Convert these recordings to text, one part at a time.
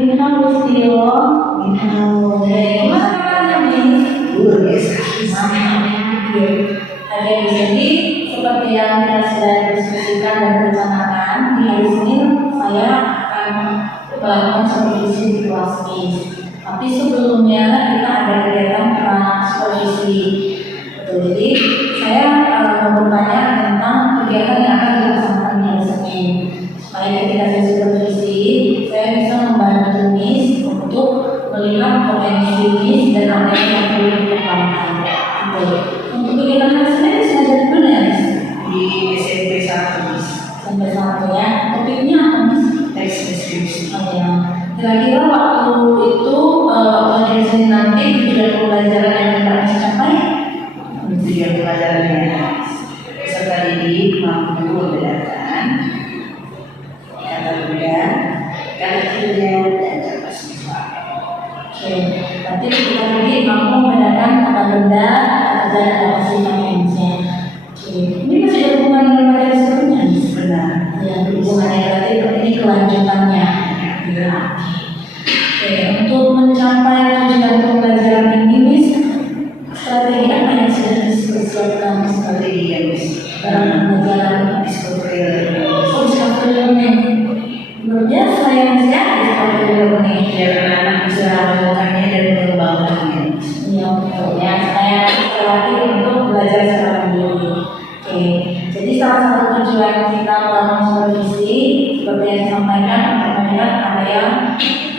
Gustiyo. Gimana nih? Oke, jadi seperti yang kita sudah diskusikan dan rencanakan, di hari Senin saya akan melakukan supervisi di kelas MIS. Tapi sebelumnya kita ada kegiatan supervisi. Jadi saya mau bertanya tentang kegiatan yang akan dilaksanakan di hari Senin. Supaya ketika saya supervisi, saya bisa membantu MIS untuk melihat potensi MIS dan apa yang perlu dikembangkan. Untuk kegiatan hari Senin sengaja di mana ya, Miss? Di SMP 1, Miss. Sampai 1 ya. Topiknya apa, Miss? Teks deskripsi. Oh ya. Kira-kira waktu itu hari Senin nanti tujuan pembelajaran yang akan Miss capai? Tujuan pelajarannya peserta didik mampu membedakan kata benda, kata kerja, dan cara siswa. Oke. Berarti kita tadi mampu membedakan kata benda, kata kerja, dan kata sifat Miss-nya. Oke. Ini masih ada hubungan dengan materi sebelumnya, Miss? Benar. Ya, hubungannya berarti ini kelanjutannya. Ya. Oke, untuk mencapai tujuan pembelajaran ini, Miss, strategi apa yang sudah disiapkan Strategi yang dalam pembelajaran? discovery. Oh, discovery learning. Luar biasa ya, Miss ya, discovery learning. Biar anak bisa melakukannya dan mengembangkannya. Iya, betul ya. Saya terlatih untuk belajar secara mandiri. Oke, jadi salah satu tujuan kita melakukan supervisi seperti yang disampaikan, terkait area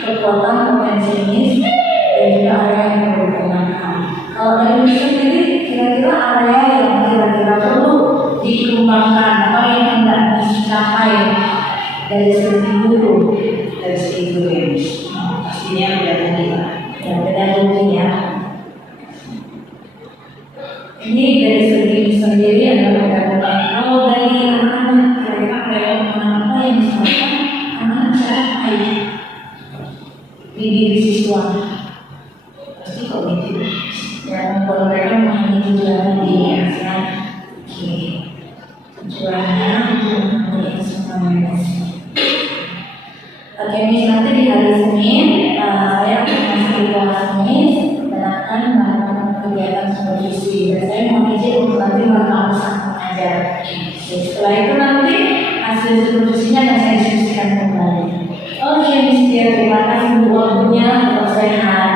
kekuatan potensi Miss dan juga area yang perlu dikembangkan. Kalau dari Miss sendiri, kira-kira area yang kira-kira perlu dikembangkan atau yang hendak dicapai dari segi guru, Dari segi guru ya, Miss. Pastinya pedagogi, Pak. ya pedagogi ya. Ini dari segi Miss sendiri adalah pedagogi. Kalau dari anak-anak, kira-kira area apa yang misalkan anak capai di diri siswa? Pasti kognitif. Dan kalau mereka memahami tujuannya di ya. Oke, tujuannya untuk memahami instrumen. Oke, Miss, nanti di hari Senin saya akan masuk kelas Miss dan akan melakukan kegiatan supervisi. Dan saya mau izin untuk nanti melakukan saat mengajar. Oke, setelah itu nanti hasil supervisinya akan saya diskusikan kembali. Oke, Miss, terima kasih untuk waktunya. Tetap sehat.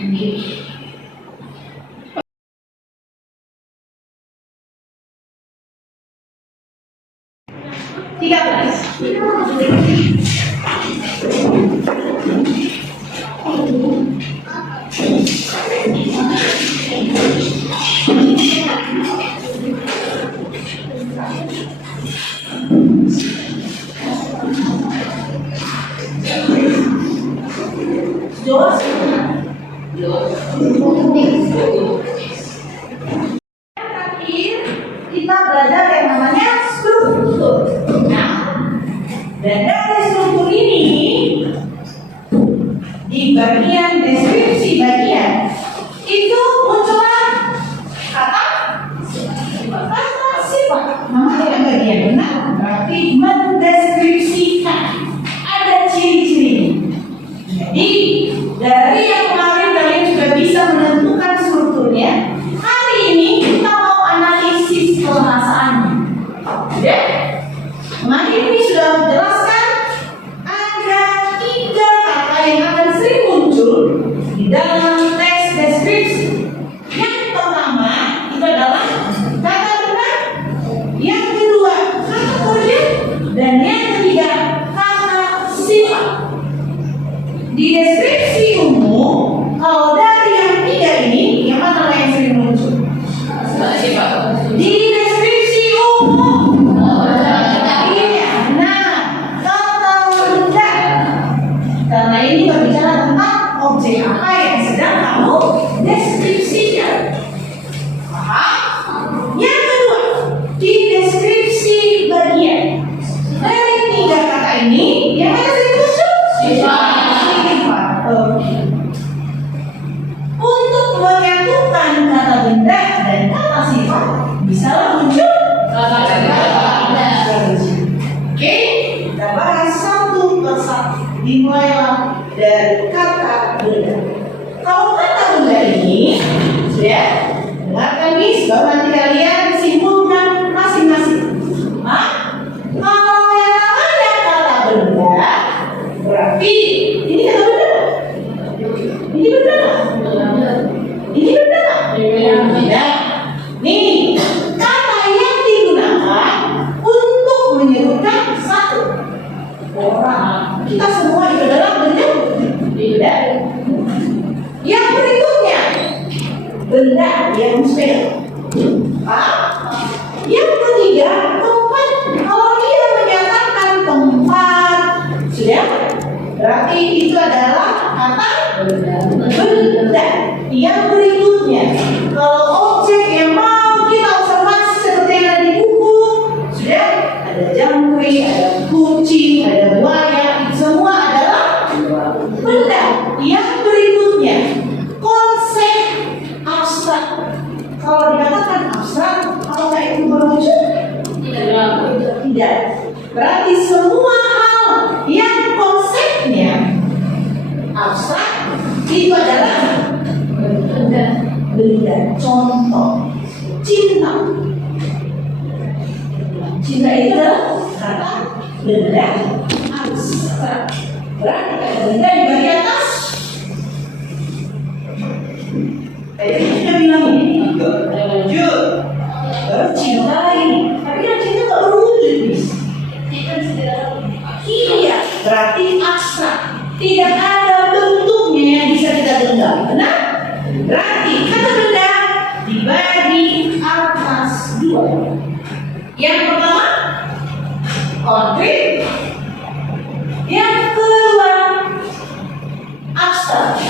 Thank you. Terakhir kita belajar yang namanya struktur. Nah, dan dari struktur ini di bagian deskripsi bagian itu muncullah kata sifat. Namanya bagian benar berarti mendeskripsikan. Ada ciri-ciri. Jadi dari yang kemarin kalian juga bisa menentukan strukturnya. Hari ini kita mau analisis pembahasannya. Oke? Kemarin ini sudah menjelaskan ada 3 kata yang akan sering muncul di dalam teks deskripsi. Yang pertama itu adalah kata benar, yang kedua kata kerja, dan yang ketiga kata sifat. Di deskripsi umum, kalau dari yang 3 ini, yang mana yang sering muncul? Di deskripsi umum. Iya, nah, kata benda. Karena ini berbicara tentang objek apa yang sedang kamu deskripsikan. Paham? Yang kedua, di deskripsi bagian. Dari 3 kata ini, yang mana sering muncul? Sifat. dimulailah dari kata benda. Kalau kata benda ini, sudah dengarkan Miss, baru nanti kalian simpulkan masing-masing. Kalau yang namanya kata benda, berarti ini kata benda. Ini benda. Ini benda. Benda. Nih, kata yang digunakan untuk menyebutkan satu orang. Kita semua itu adalah benda. Benda. Yang berikutnya, benda yang sepeda. Yang ketiga, tempat. Kalau dia menyatakan tempat, sudah, berarti itu adalah kata benda. Yang berikutnya, kalau objek yang mau kita observasi seperti yang ada di buku, sudah, ada jangkrik, ada kucing, ada buaya, semua adalah benda. Yang berikutnya, konsep abstrak. Kalau dikatakan abstrak, apakah itu berwujud? Tidak. Berarti semua hal yang konsepnya abstrak itu adalah benda. Contoh, cinta. Cinta itu adalah kata benda abstrak. Berarti kata benda di bagian atas. Tadi kita bilang ini lanjut. Baru cintai. Tapi kan cinta tak berwujud, Miss. Iya, berarti abstrak. Tidak ada bentuknya yang bisa kita genggam. Benar? Berarti kata benda dibagi atas dua. Yang pertama, konkret. Yang kedua, abstrak.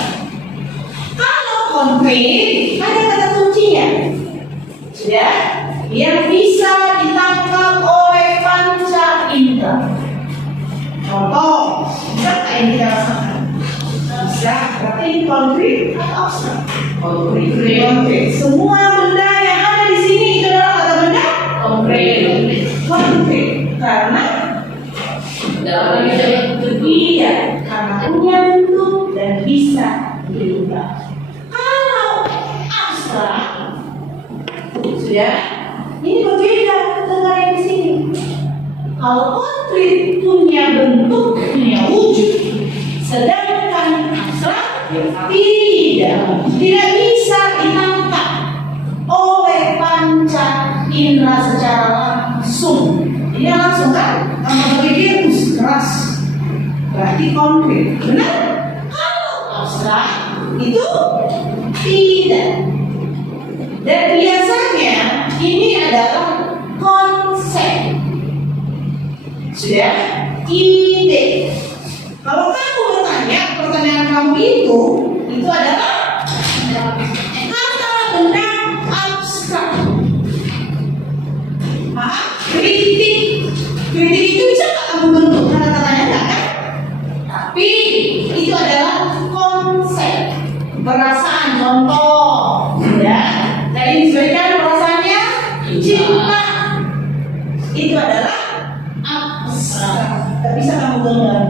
Kalau konkret, ada kata kuncinya. Sudah, yang bisa ditangkap oleh panca indera. Contoh, bisa yang kita rasakan? Bisa, berarti ini konkret atau abstrak? Konkret. Semua benda yang ada di sini itu adalah kata benda konkret. Karena iya, karena punya bentuk dan bisa diubah. Kalau abstrak, sudah, ini berbeda dengan yang di sini. Kalau konkret punya bentuk, punya wujud, sedangkan abstrak tidak bisa ditangkap oleh panca indera secara langsung. Ini langsung kan? Kalau berpikir keras, berarti konkret. Benar? Kalau abstrak itu tidak. Dan biasanya ini adalah konsep. Sudah, ide. Kalau kamu bertanya, pertanyaan kamu itu adalah kata benda abstrak. Kritik. Kritik itu bisa nggak kamu bentuk kata-katanya, enggak kan? Tapi itu adalah konsep. Perasaan, contoh. Ya, tadi disebutkan perasaannya cinta. Itu adalah abstrak. Tidak bisa kamu genggam.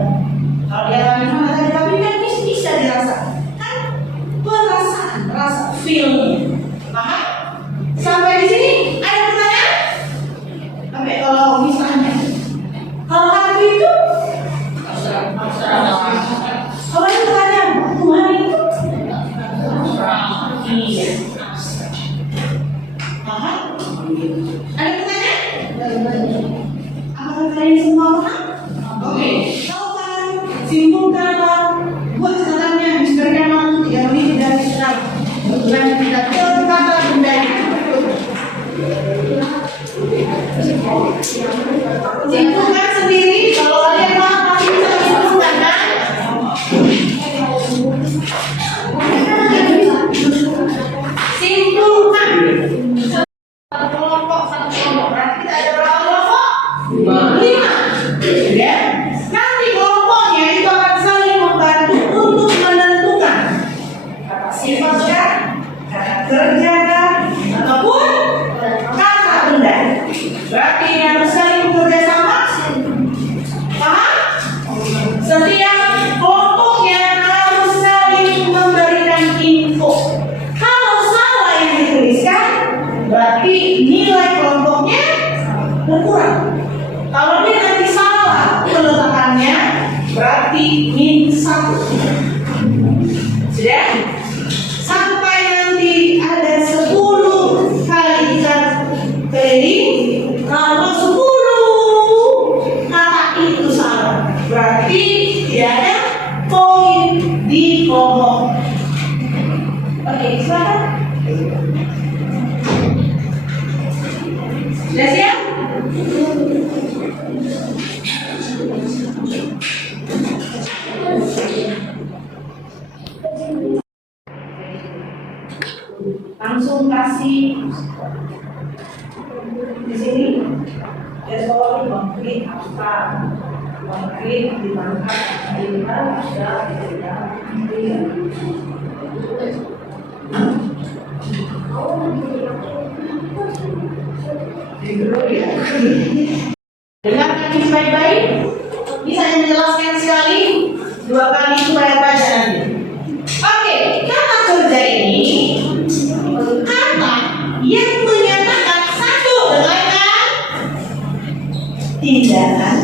Kalau dia alami mana tadi, tapi kan bisa dirasakan. Kan perasaan, rasa, feelnya. Paham? Sampai di sini ada pertanyaan? Sampai kalau misalnya, kalau hati itu abstrak. Kalau ada pertanyaan, Tuhan itu abstrak. Iya, abstrak. Paham? Ada pertanyaan? Apakah kalian semua paham? Oke. Tahukan, simpulkanlah, buat catatannya, misalnya mau 3 menit dari sekarang. Bukan kita kata benda itu. Simpulkan sendiri. Kalau kalian paham, pasti bisa simpulkan kan? Simpulkan. Satu kelompok. Berarti kita ada berapa kelompok? 5. Ya. Nanti kelompoknya itu akan saling membantu untuk menentukan kata sifat kan, kata kerja kan, ataupun kata benda. Berarti ini harus saling bekerja sama min 1. Sudah? Sampai nanti ada 10 kali ikat keliling. Kalau 10 kata itu salah, berarti tidak ada poin di kelompok. Oke, silakan. Sudah siap? Langsung kasih di sini. Garis bawah konkret apa? Konkret ditangkap, dilihat, sudah tidak. Dengarkan ini baik-baik. Bisa menjelaskan sekali 2 kali supaya baca nanti. Oke, kata kerja ini kata yang menyatakan satu dengan tindakan,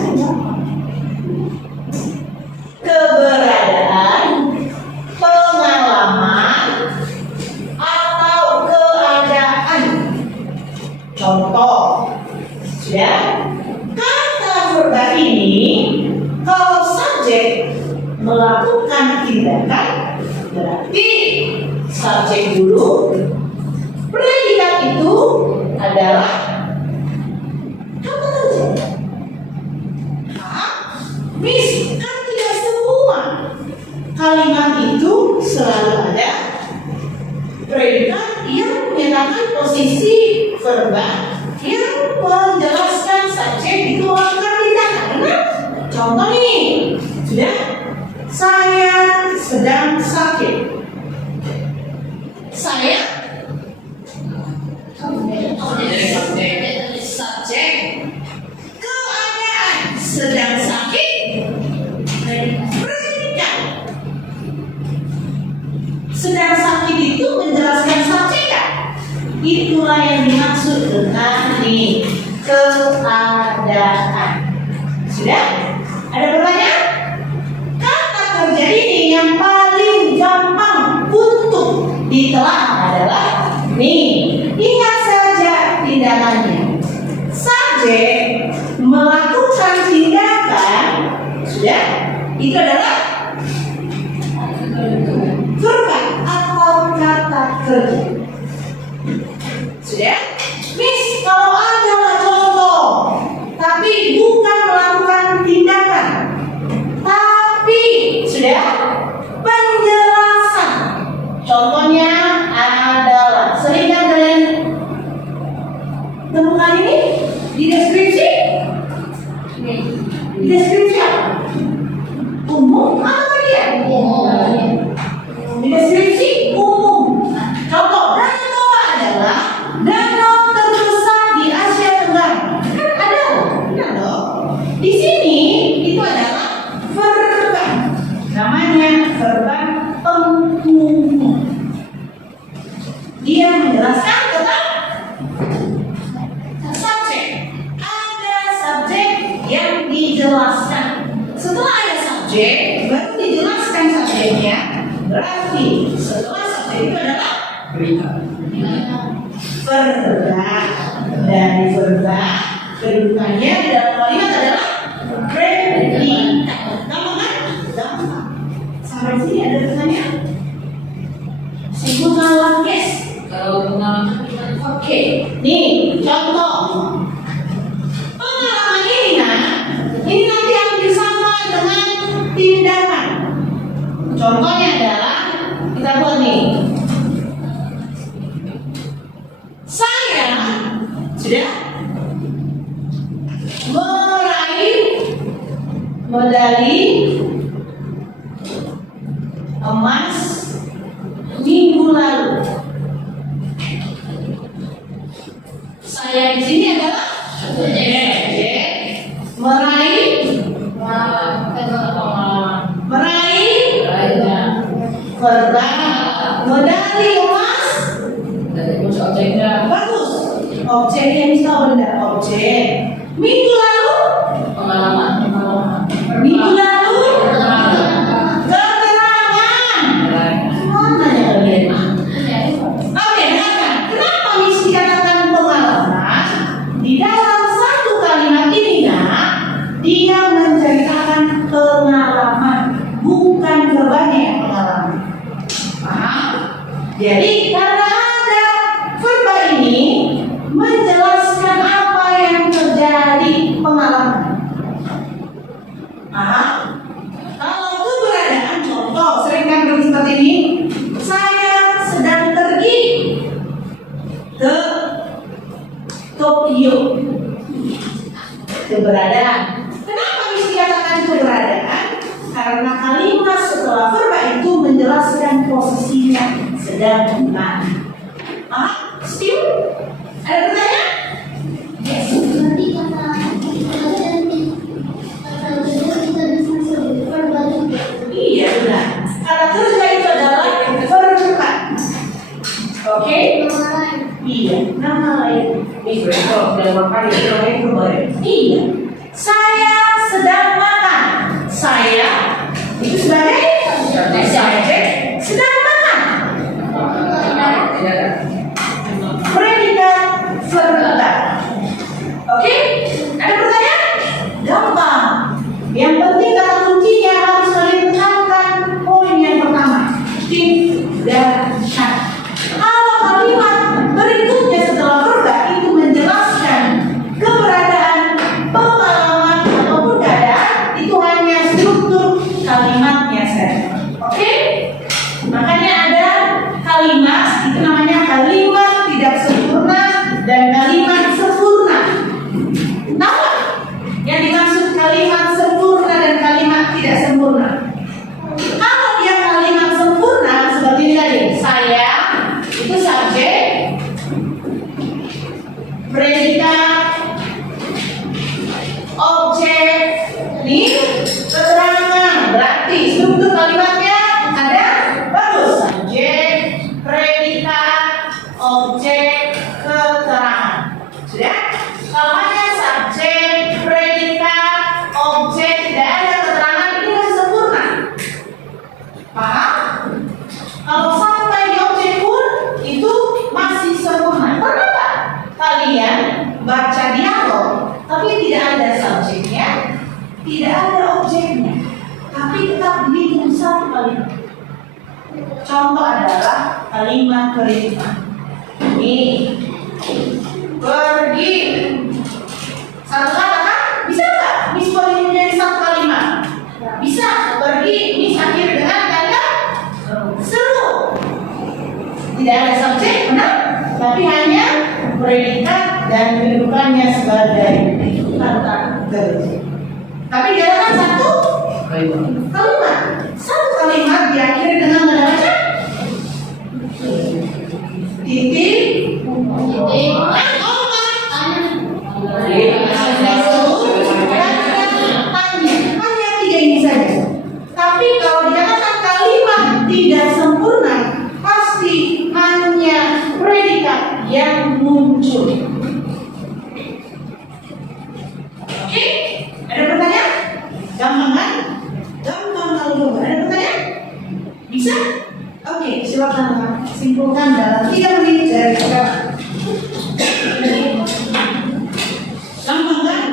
keberadaan, pengalaman, atau keadaan. Contoh, ya, kata verba ini kalau subjek melakukan tindakan berarti subjek dulu, predikat itu adalah kata kerja. Miss, kan tidak semua kalimat itu selalu ada predikat yang menyatakan posisi verba yang menjelaskan subjek itu melakukan tindakan. Benar? Contoh nih, sudah, saya sedang sakit. Saya subjek, keadaan sedang sakit, predikat. Sedang sakit itu menjelaskan subjek kan? Itulah yang dimaksud dengan nih, keadaan. Sudah? Ada pertanyaan? Kata kerja ini yang paling gampang untuk ditelah adalah nih, ingat saja tindakannya. Subjek melakukan tindakan, sudah? Itu adalah verba atau kata kerja. Sudah? Miss, kalau ada contoh, tapi bukan melakukan tindakan, tapi sudah penjelasan. Contohnya adalah sering kan kalian temukan ini di deskripsi? Di deskripsi apa? Umum apa dia? Di deskripsi umum. Contoh, danau adalah danau terbesar di Asia Tenggara. Kan ada, benar dong? Di sini itu adalah verba, namanya verba umum. Dia menjelaskan tentang subjek. Ada subjek yang dijelaskan. Setelah ada subjek, baru dijelaskan subjeknya. Berarti setelah subjek itu adalah verba. Dari verba, kedudukannya di dalam kalimat adalah predikat. Gampang kan? Gampang. Sampai sini ada pertanyaan? Simpulkan case. Oke, nih contoh pengalaman ini nah, ini nanti hampir sama dengan tindakan. Contohnya adalah kita buat nih. Saya sudah meraih medali emas minggu lalu. Saya di sini adalah meraih verba medali emas. Bagus. Objeknya bisa benda objek. Minggu lalu. Minggu lalu Jadi karena ada verba ini menjelaskan apa yang terjadi pengalaman. Kalau keberadaan contoh sering kan begitu seperti ini. Saya sedang pergi ke Tokyo. Keberadaan. Kenapa bisa dikatakan keberadaan? Karena kalimat setelah verba itu menjelaskan posisinya sedang di mana. Still? Ada pertanyaan? Yes. Berarti kata kita bisa sebut verba juga. Iya benar. Kata kerja itu adalah verba. Oke? Iya, nama lain. Kalau dalam makan itu namanya kembali. Iya. Saya sedang makan. Saya itu sebagai subjek sedang makan. Predikat verba. Oke? Ada pertanyaan? Gampang. Yang penting kata kuncinya harus kalian tekankan poin yang pertama. Tidak. Kalau kalimat berikutnya setelah verba itu menjelaskan keberadaan, pengalaman ataupun keadaan, itu hanya struktur kalimatnya saja. Oke? Makanya ada kalimat itu namanya kalimat tidak sempurna dan kalimat sempurna. Tahu nggak? Yang dimaksud kalimat sempurna dan kalimat tidak sempurna. Kalau dia kalimat sempurna seperti ini tadi, saya itu subjek, predikat, objek, ini keterangan. Berarti struktur kalimatnya ada bagus. Subjek, predikat, objek, keterangan. Sudah? Kalau hanya subjek, predikat, objek, tidak ada keterangan, ini masih sempurna. Paham? Kalau sampai di objek pun itu masih sempurna. Kenapa? Kalian baca dialog, tapi tidak ada subjeknya, tidak ada objeknya, tapi tetap dihitung satu kalimat. Contoh adalah kalimat perintah. Ini pergi. Satu kata kan? Bisa nggak? Mis boleh menjadi satu kalimat? Bisa. Pergi. Mis akhir dengan kata seru. Tidak ada subjek, benar? Tapi hanya predikat dan kedudukannya sebagai kata kerja. Tapi dia kan satu kalimat. Satu kalimat diakhiri dengan kata baca titik. Hanya tiga ini saja. Tapi kalau dikatakan kalimat tidak sempurna, pasti hanya predikat yang muncul. Oke? Ada pertanyaan? Gampang kan? Gampang kalau coba. Ada pertanyaan? Bisa? Oke, silakan simpulkan dalam 3 menit dari sekarang. Gampang kan?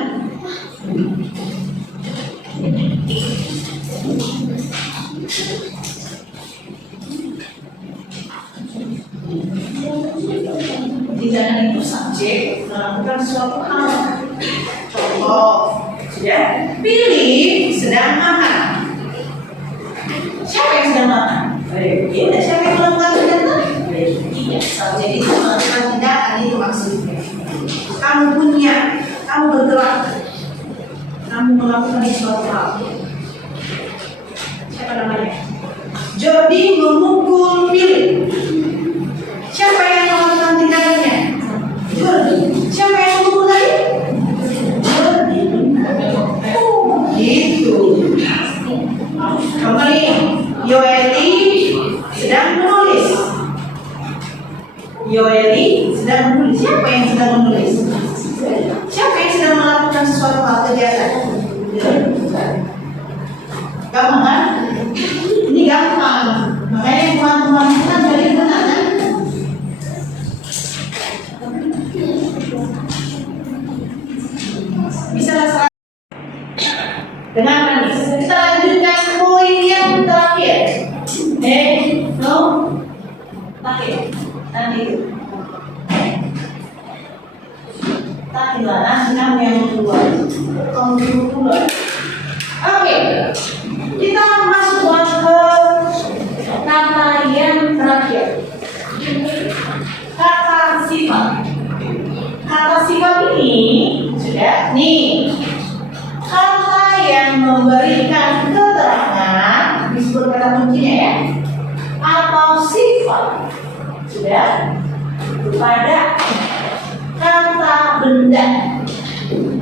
Di dalam itu subjek melakukan suatu hal. Contoh, ya, pilih sedang makan. Siapa yang sedang makan? Ya, siapa yang melakukan tindakan? Iya, subjek itu melakukan tindakan, itu maksudnya. Kamu punya, kamu bergerak, kamu melakukan suatu hal. Siapa namanya? Jordi memukul Philip. Siapa yang melakukan tindakannya? Jordi. Siapa yang memukul tadi? Jordi. Oh, gitu. Kembali, Yoeli sedang menulis. Yoeli sedang menulis. Siapa yang sedang menulis? Siapa yang sedang melakukan sesuatu hal kegiatan? Gampang kan? Ini gampang. Makanya teman-teman kita jadi benar kan? Bisa lah. Kenapa nih? Kita lanjutkan poin yang terakhir. No. Pakai itu. Tak gimana senang yang kedua. Oke, kita masuk ke kata yang terakhir. Kata sifat. Kata sifat ini sudah nih. Kata yang memberikan keterangan disebut kata kuncinya ya, atau sifat sudah pada kata benda.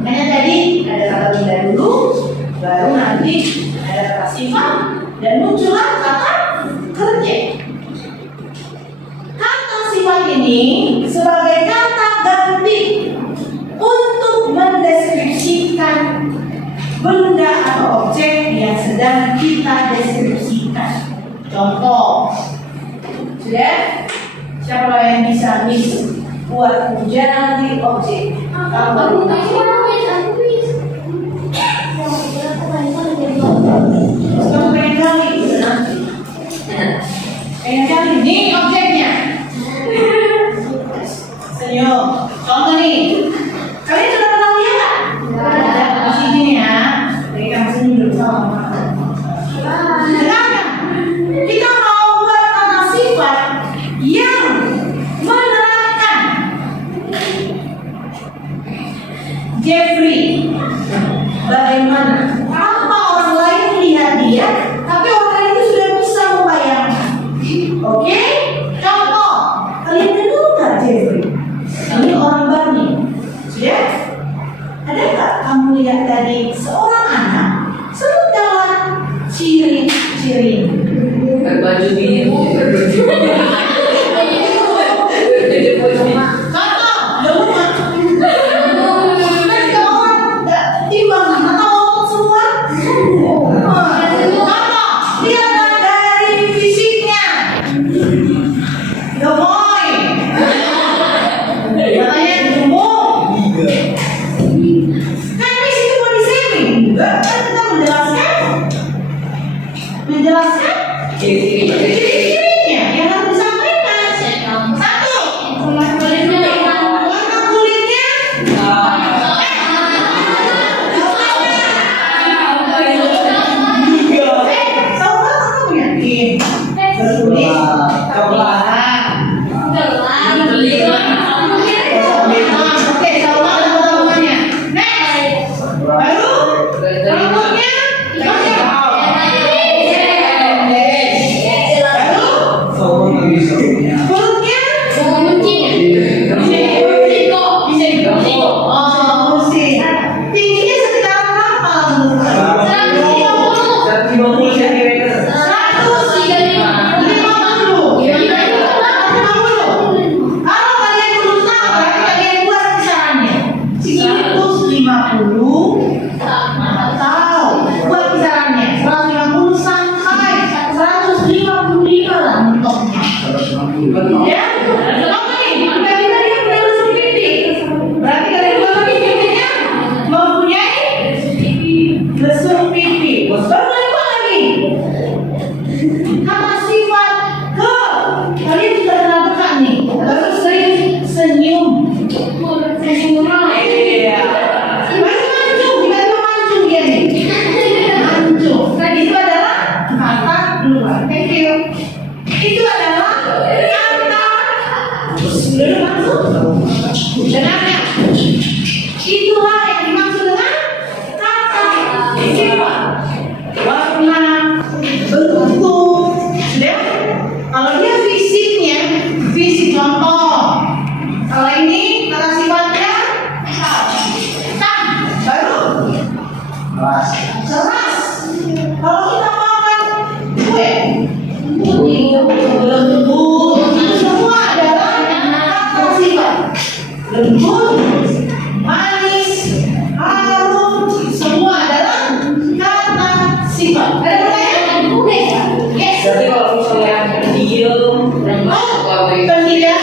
Makanya tadi ada kata benda dulu, baru nanti ada kata sifat dan muncullah kata kerja. Kata sifat ini sebagai kata ganti untuk mendeskripsikan benda atau objek yang sedang kita deskripsikan. Contoh, sudah? Siapa yang bisa buat jadi objek? Aku wis. Kamu pengen kali? Pengen kali? Nih objeknya. Senyum. Contoh nih. Kalian sudah pernah lihat nggak? Ada di sini ya. Jadi kamu senyum dulu sama. Dengarkan. Kita mau buat kata sifat yang menerangkan Jeffrey. Bagaimana? Apa orang lain melihat dia, tapi orang lain itu sudah bisa membayangkan. Oke? Contoh, kalian kenal nggak Jeffrey? Ini orang Bani. Sudah? Adakah kamu lihat tadi seorang anak sebutkanlah ciri-ciri? Berbaju biru. Contoh, rumah. Timbangan atau semua? Contoh, lihatlah dari fisiknya. Gemoy. Katanya gemuk. Kan fisik itu body shaming. Enggak, kan kita menjelaskan ciri-cirinya yang harus disampaikan. Satu, warna kulitnya. Tingginya sekitar berapa? 150. Kalau kalian belum tahu, berarti kalian buat kisarannya. 150 atau buat kisarannya 150 sampai 155 lah mentoknya. Ya? Oke, tadi udah lesung pipi. Berarti kalian buat lagi pipinya mempunyai lesung pipi. Baru kalian buat lagi. Kata sifat ke, kalian sudah pernah buka nih. Terus sering senyum. Iya. Baru mancung, tiba-tiba mancung dia nih. Mancung. Tadi itu adalah kata luar. Thank you. Itu adalah kata sudah masuk. Dengarnya. Itulah yang dimaksud dengan kata sifat. Warna, bentuk, sudah. Kalau dia fisiknya, fisik contoh. Kalau ini kata sifatnya baru keras. Kalau kita makan kue, lembut, itu semua adalah kata sifat. Lembut, manis, harum, semua adalah kata sifat. Ada pertanyaan? Yes. Berarti kalau misalnya diem, Pendiam.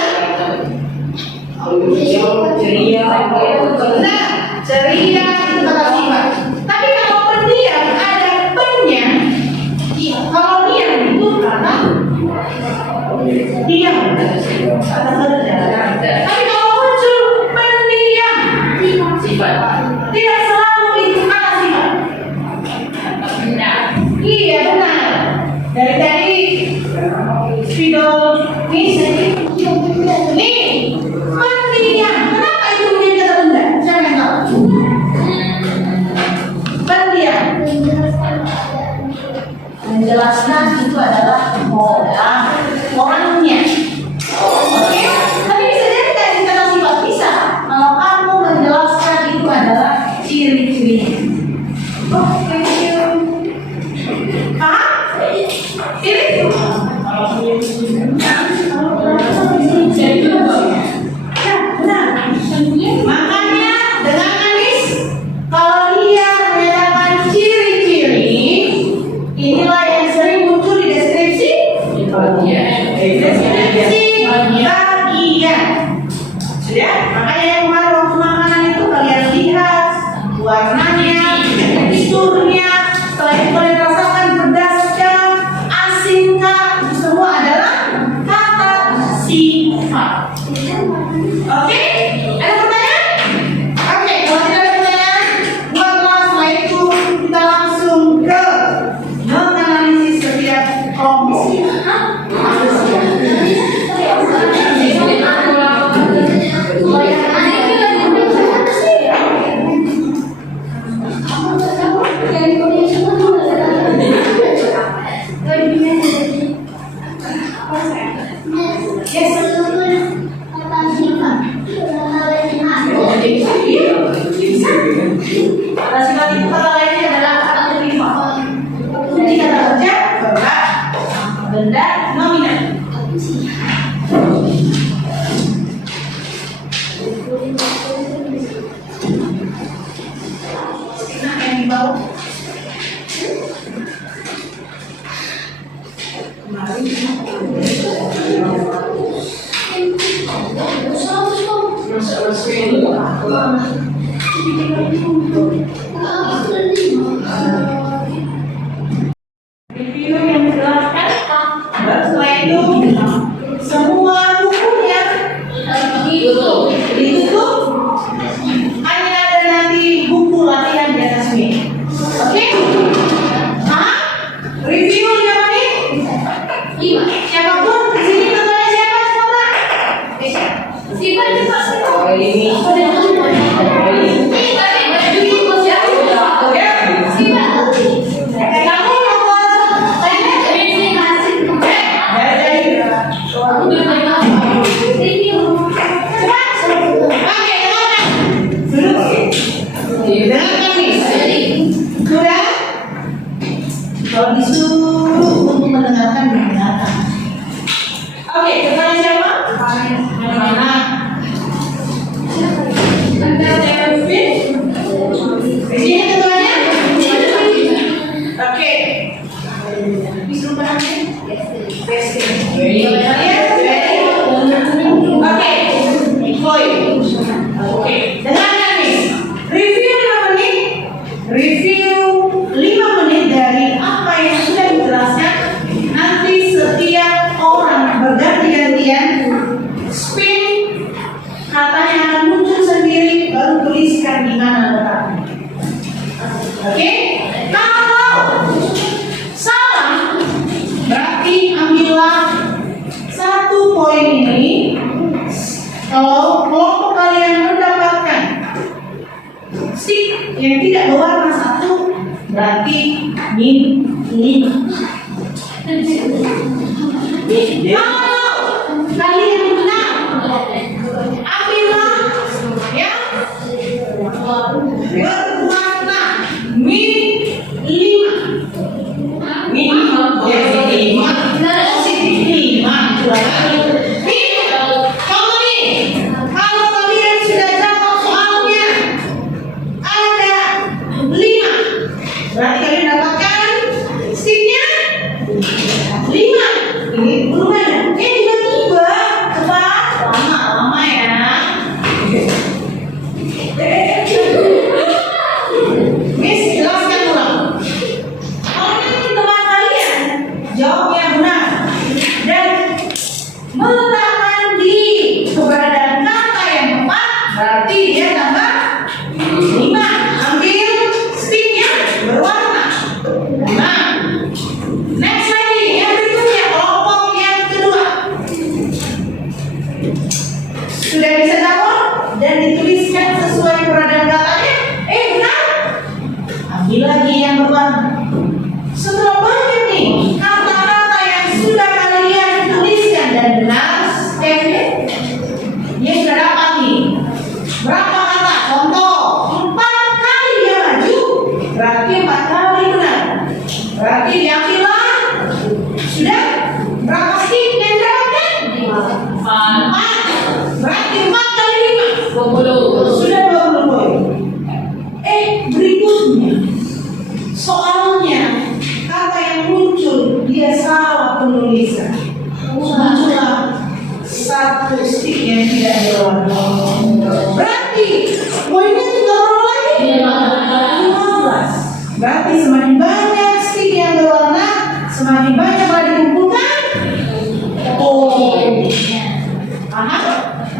ceria, Nah, ceria itu kata sifat. Tapi kalau pendiam ada pennya. Kalau diam itu kata Diam. Kata berjalan. Tapi kalau muncul pendiam, Sifat. tidak selalu itu apa sifat? Iya benar. Dari tadi spidol nih pendiam. Kenapa itu menjadi kata benda? Siapa yang tahu? Pendiam. Menjelaskan itu adalah orangnya. Oke, tapi bisa jadi kan kata sifat bisa. Kalau kamu menjelaskan itu adalah ciri-cirinya. Oh, thank you. Paham? Ini? Ya, benar. Makanya dengan Anis, kalau dia menyatakan ciri-ciri, inilah yang sering muncul di deskripsi. Deskripsi bagian. Sudah? Makanya yang kemarin waktu makanan itu kalian lihat warnanya, teksturnya, setelah itu kalian rasakan pedasnya, asinnya, itu semua adalah kata sifat. Oke? Ada pertanyaan? Oke, kalau tidak ada pertanyaan, buatlah setelah itu kita langsung ke menganalisis setiap komisi. Kata sifat itu kata lainnya adalah kata terima. Jadi kata kerja verb, benda nominal. Nah, yang di bawah. Review yang dijelaskan. Setelah itu semua bukunya ditutup. Hanya ada nanti buku latihan di atas meja. Oke? Hah? Review 5 menit? Siapapun di sini ketuanya siapa semua? Sifat cepat. Kamu nomor tanya? Cepat. Oke, dengarkan. Duduk. Dengarkan nih. Sudah? Kalau disuruh untuk mendengarkan, mendengarkan. Oke, ketuanya siapa? Mana? Di sini ketuanya? Oke. Disuruh berapa? Oke. Boy. Oke. Dengarkan nih. Review 5 menit. Review 5 menit dari apa yang sudah dijelaskan. Nanti setiap orang berganti-gantian spin katanya akan muncul sendiri, baru tuliskan di mana letaknya. Oke? Kalau salah, berarti ambillah 1 poin ini. Kalau kelompok kalian mendapatkan stick yang tidak berwarna 1, berarti min 5. Kalau kalian menang, ambillah yang berwarna min 5. Min 5 positif 5. Kamu nih, kalau kalian sudah jawab soalnya ada 5, berarti kalian dapatkan sticknya 5. Ini belum ada. Tiba-tiba cepat, lama ya. Miss, jelaskan ulang. Kalau nanti teman kalian jawab yang benar, penulisan. Cuma satu stick yang tidak berwarna. Berarti poinnya tinggal berapa lagi? 15. Berarti semakin banyak stick yang berwarna, semakin banyak yang dikumpulkan. Poin. Paham?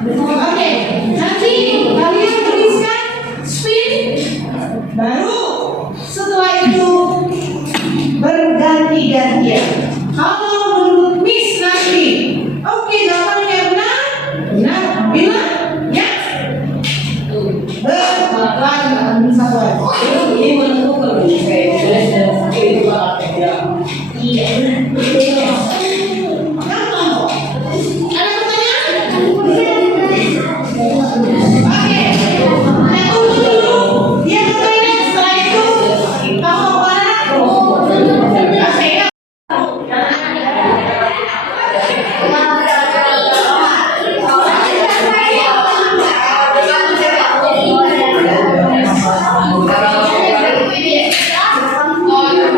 Oke. Nanti kalian tuliskan spin. Baru setelah itu berganti-gantian. Kalau menurut Miss nanti, oke, jawabannya benar, benar, bilang, ya. Berlalu satu lagi. Ini menentukan Iya. Gampang kok. Ada pertanyaan? Oke. Nah, tunggu dulu. Dia ke toilet, setelah itu kamu kemana? Oke, ya.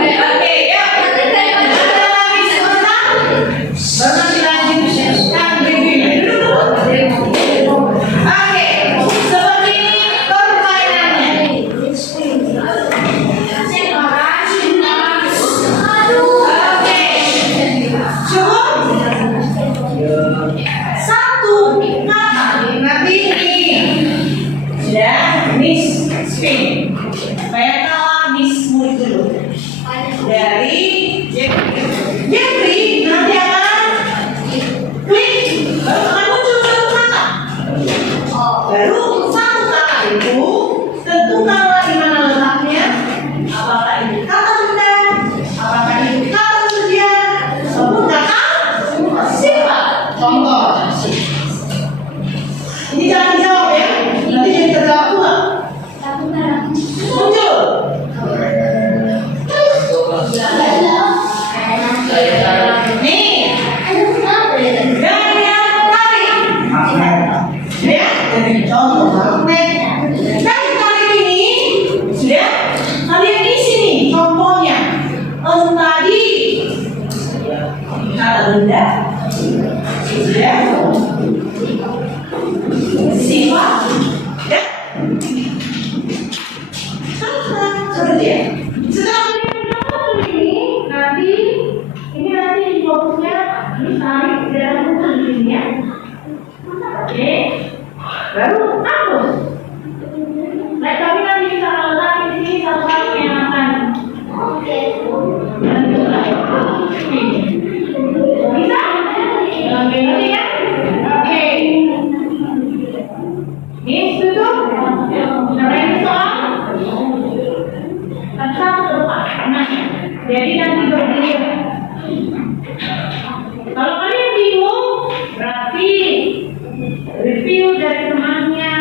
Oke, ya. Ada lagi sebentar. Baru nanti lanjut reviewnya. Dulu. Oke, seperti permainannya. Oke, cukup. Satu kata. Nanti ini sudah Miss Spin. Saya kalah Miss Mui dulu. Dari Jeffrey nanti akan klik baru akan muncul satu kata. Baru satu kata itu tentukanlah di mana letaknya. Apakah itu kata benda, apakah itu kata kerja, ataupun kata sifat. Contoh. Ini jangan dijawab ya. Nanti jadi terjawab pula. Muncul. Nih, gaya tarik. Ya, contoh magnet. Gaya tarik ini sudah kalian isi nih contohnya. Tadi kata benda, sudah sifat, ya. Kerja. Setelah ini nanti fokusnya ditarik dalam buku ini ya. Oke. Baru hapus. Baik, tapi nanti bisa letak di sini satu kali yang akan. Oke. Bisa? Oke, nanti ya. Oke. Ini tutup. Ini soal. Satu depan. Nah, jadi nanti berdiri. Kalau kalian bingung, berarti review dari temannya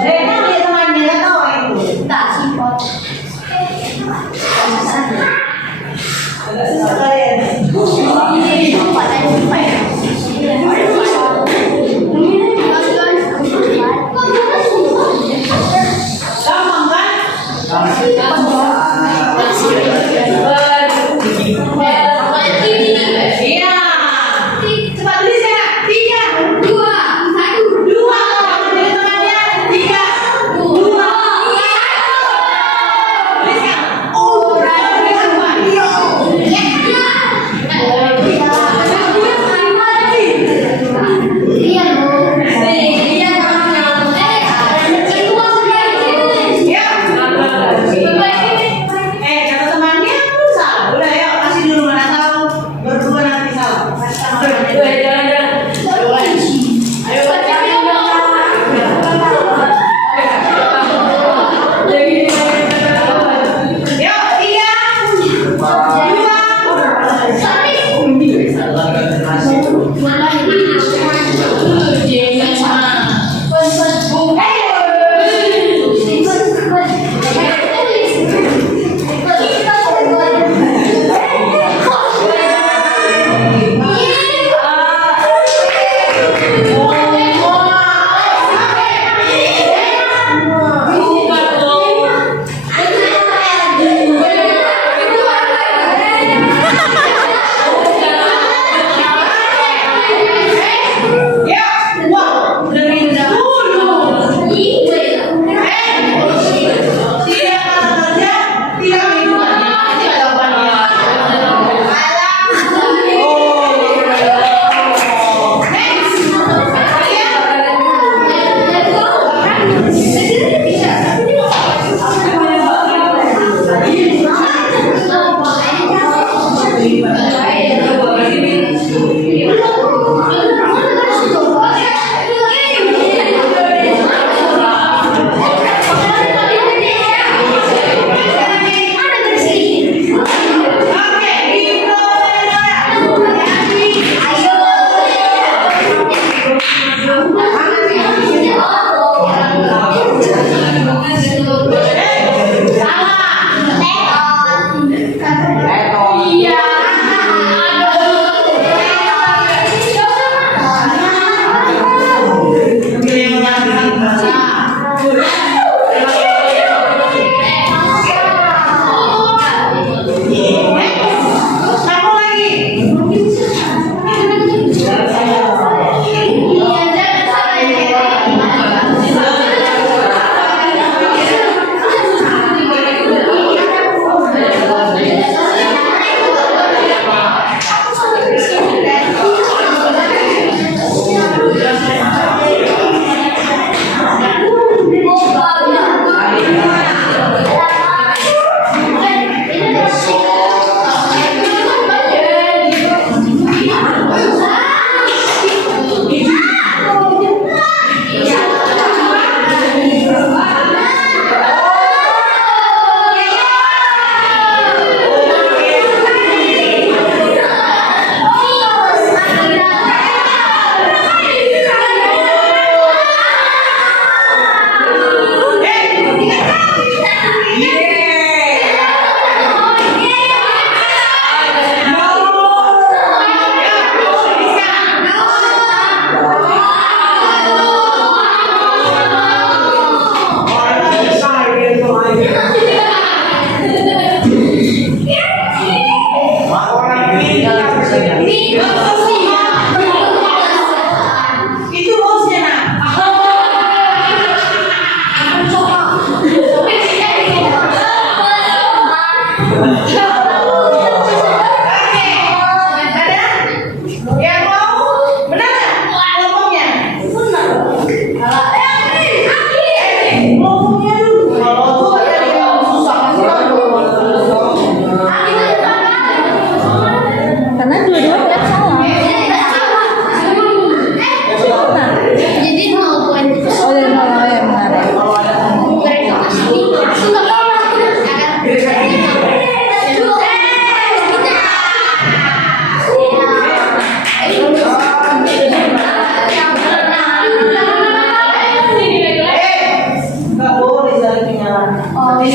Rena lihat temannya nggak tahu itu. Tak sipot. Agak susah kalian. Gampang kan? Iya. Cepat tulis ya. 3, 2. Kalau lihat temannya 3, 2. Tuliskan. Oh, kata temannya aku salah. Udah yuk kasih dulu mana tahu. Berdua nanti salah. Yuk 哎，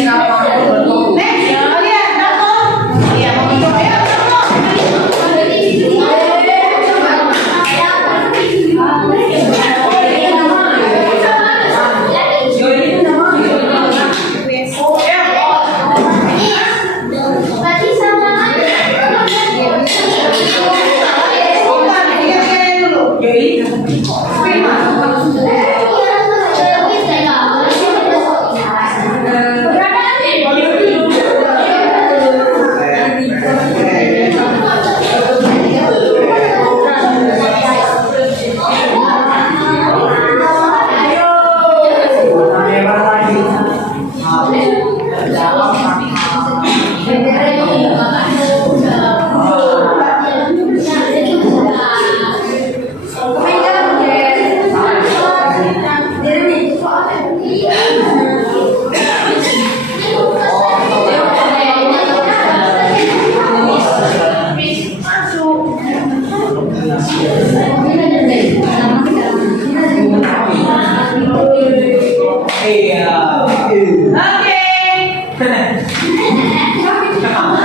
Next, kalian Dalton. Iya, mau mencoba ya, bukan, ingat-ingat dulu. Oke.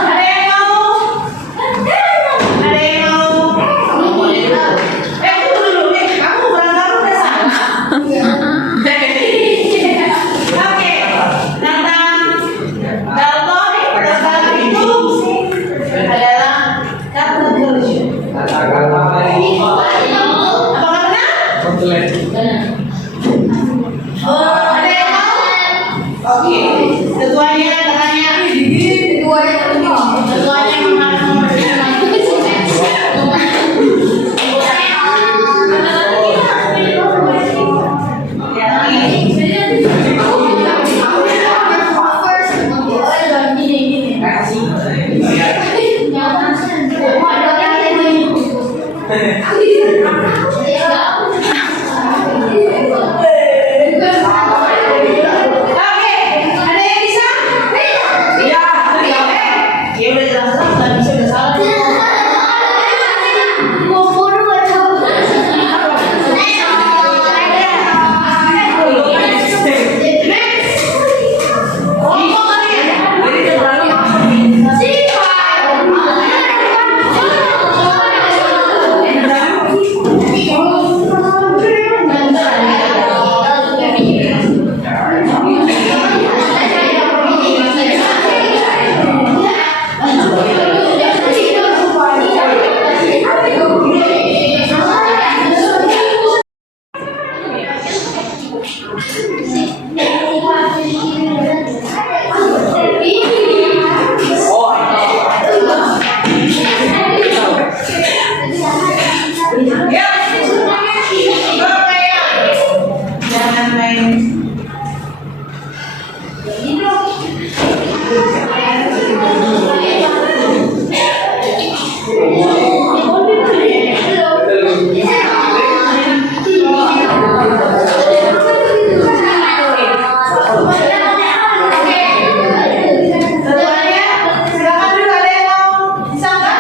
Ada yang mau? Ada yang mau? Tunggu dulu nih. Kamu barang-barang udah sama. Oke. Nathan, Dalton, barang-barang itu adalah kata kerja. Apakah benar? Ada yang mau? Oke. Ketuanya katanya. Ketuanya Oke, ada yang bisa? Iya. Ya udah jelas-jelas nggak bisa udah salah. Ya, jangan main. Ketuanya, silakan dulu, ada yang mau bisa nggak?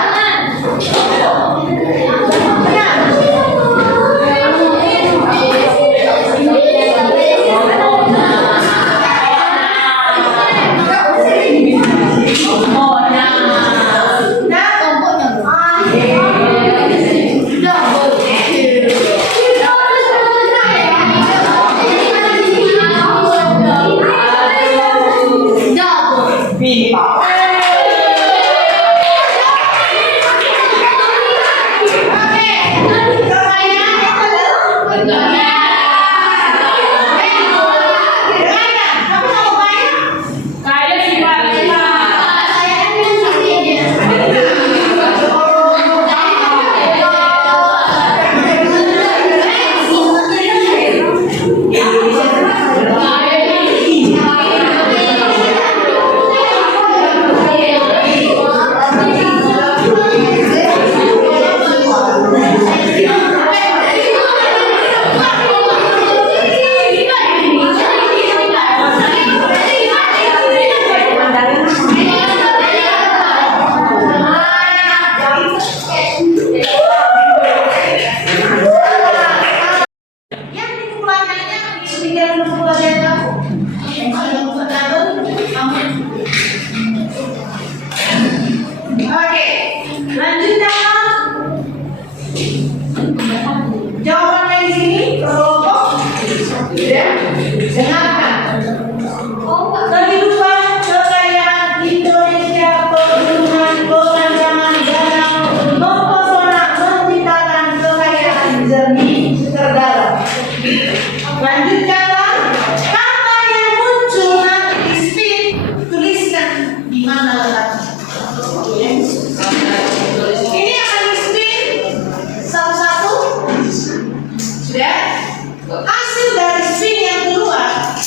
Benar. mana letaknya? Ini akan di-screen satu-satu. Sudah? Hasil dari screen yang keluar,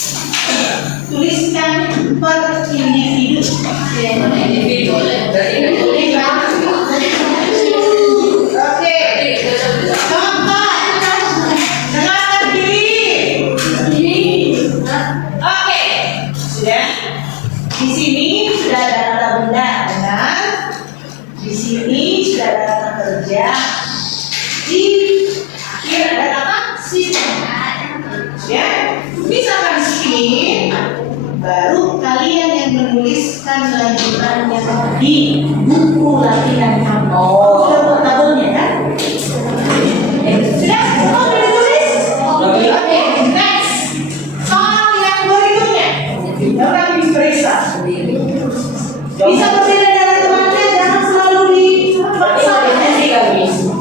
tuliskan per individu. Oke. Contoh. Dengarkan diri. Oke. Sudah? Di sini sudah ada kata benda, benar? Di sini sudah ada kata kerja. Di akhir ada kata sistem. Ya, misalkan screen, baru kalian yang menuliskan lanjutannya di buku latihan kamu. Sudah buat tabelnya kan? Sudah? Oh, sudah ditulis? Oke, next. Soal yang berikutnya. Orang bisa. Bisa berbeda dari temannya, jangan selalu dipaksa.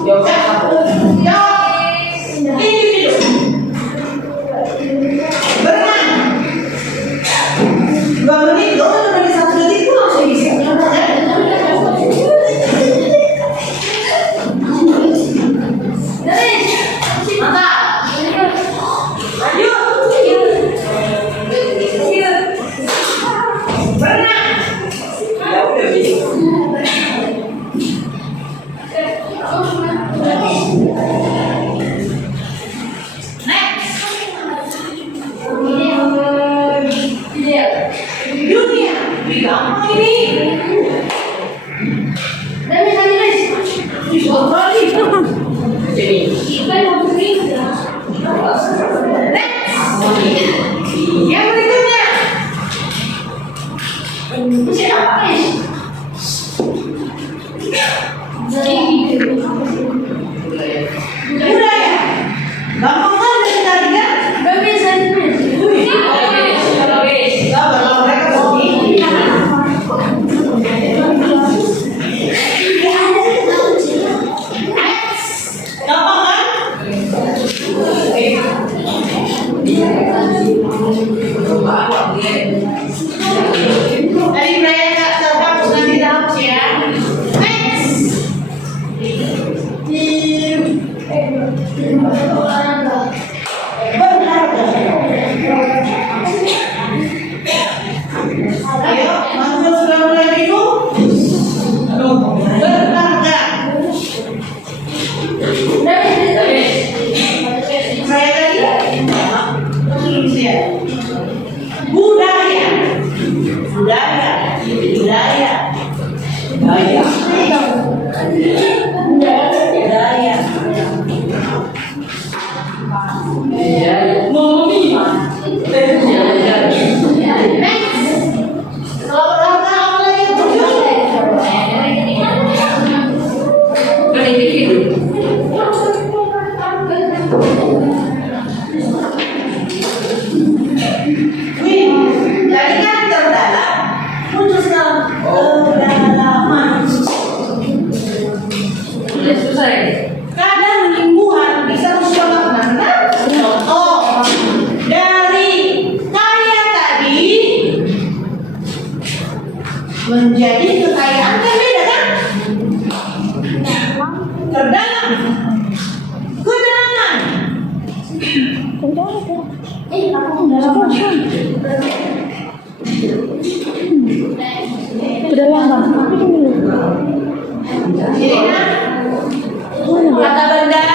Jawab individu. Berenang 2 menit, 1 detik itu langsung bisa. Mantap. Lanjut. Berenang. Next. Dunia. Gampang ini. Next. Yang berikutnya. Budaya. Gampang kan dari tadi kan? Kalau mereka begini. Gampang kan? Tadi Brian nggak terhapus nanti dihapus ya. Next. Ayo, masuk sudah mulai bingung? Berharga. Saya tadi tulis ya. Budaya. Kalau berharga apa lagi yang muncul? Wih, tadi kan terdalam, muncul sekarang kedalaman. Kadang menimbulkan bisa muncul makna. Contoh dari kaya tadi menjadi kekayaan kan beda kan? Terdalam, kedalaman. Kata benda,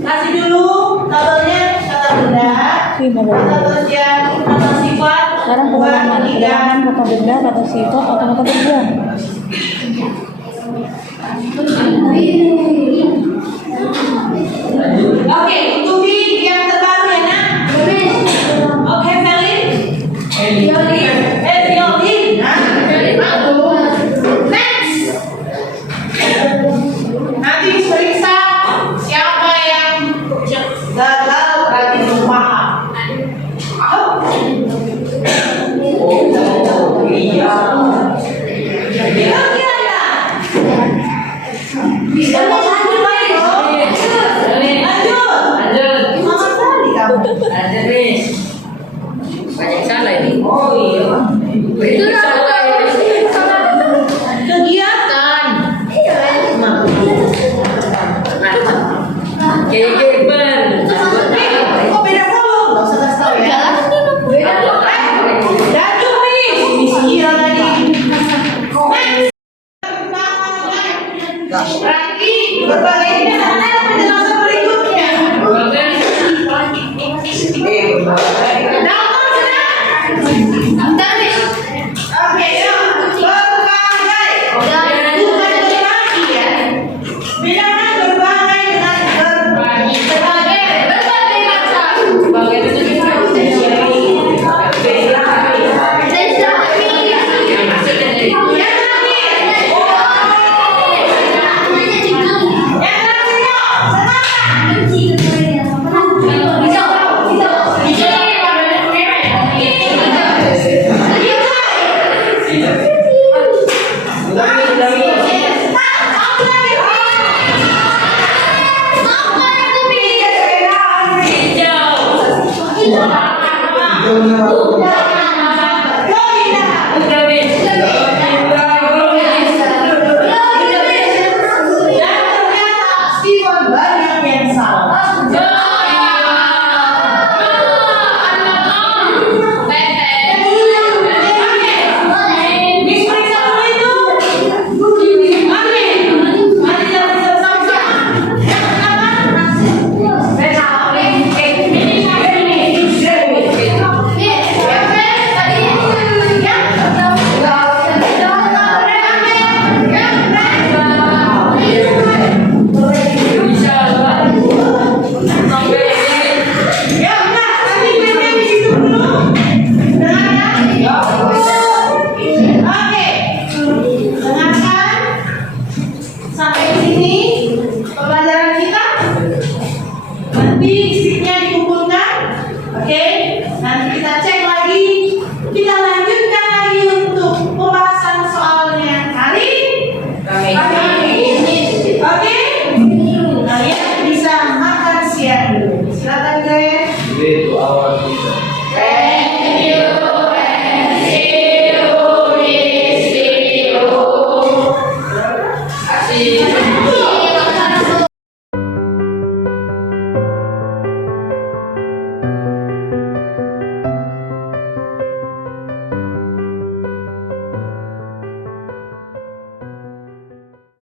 kasih dulu tabelnya kata benda, kata kerja, kata sifat, Sekarang pengulangan kata benda, kata sifat, atau kata kerja. Oke, ikuti yang terbaru ya nak. Oke, Melin. Violin. Next. Nanti periksa siapa yang gagal berarti belum paham. Iya. Bisa lanjut. Iya.